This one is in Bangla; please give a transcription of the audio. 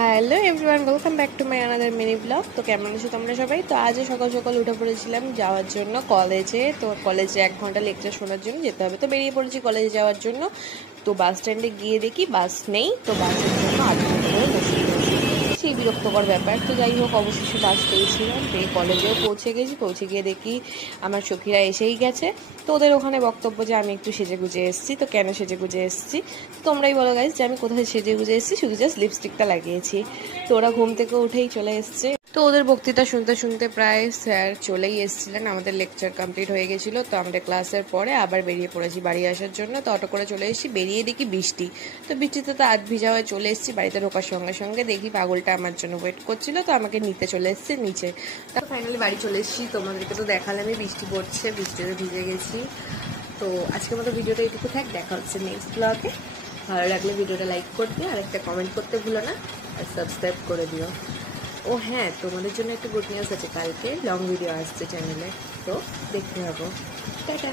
Hello everyone, welcome back to my another mini blog. তো কেমন আছো তোমরা সবাই? তো আজও সকাল সকাল উঠে পড়েছিলাম যাওয়ার জন্য কলেজে। তো কলেজে 1 ঘন্টা লেকচার শোনার জন্য যেতে হবে, তো বেরিয়ে পড়েছি কলেজে যাওয়ার জন্য। তো বাস স্ট্যান্ডে গিয়ে দেখি বাস নেই, তো বাসের জন্য আধ ঘন্টা করে বসে পড়েছি। সেই বিরক্তকর ব্যাপার। তো যাই হোক, অবশেষে বাস পেয়েছিলাম, পেয়ে কলেজেও পৌঁছে গেছি। পৌঁছে গিয়ে দেখি আমার সখীরা এসেই গেছে। তো ওদের ওখানে বক্তব্য যে আমি একটু সেজে গুজে এসেছি। তো কেন সেজে গুজে এসেছি তোমরাই বলো গাইস, যে আমি কোথায় সেজে গুজে এসেছি? শুধু জাস্ট লিপস্টিকটা লাগিয়েছি। তো ওরা ঘুম থেকে উঠেই চলে এসছে। তো ওদের বক্তৃতা শুনতে শুনতে প্রায় স্যার চলেই এসেছিলেন, আমাদের লেকচার কমপ্লিট হয়ে গেছিলো। তো আমরা ক্লাসের পরে আবার বেরিয়ে পড়েছি বাড়ি আসার জন্য। তো অটো করে চলে এসেছি, বেরিয়ে দেখি বৃষ্টি। তো বৃষ্টিতে তো আধ ভিজা হয়ে চলে এসেছি। বাড়িতে ঢোকার সঙ্গে সঙ্গে দেখি পাগলটা আমার জন্য ওয়েট করছিল, তো আমাকে নিতে চলে এসছে নিচে। তো ফাইনালি বাড়ি চলে এসেছি। তোমাদেরকে তো দেখালামই বৃষ্টি পড়ছে, বৃষ্টিতে ভিজে গেছি। তো আজকের মতো ভিডিওটা এইটুকু থাক, দেখা হচ্ছে নেক্সট ব্লগে। ভালো লাগলে ভিডিওটা লাইক করতে আর একটা কমেন্ট করতে ভুলো না, আর সাবস্ক্রাইব করে দিও। ও হ্যাঁ, তোমাদের জন্য একটা গুড নিউজ আছে, কালকে লং ভিডিও আসছে চ্যানেলে, তো দেখতে হবে। টাটা।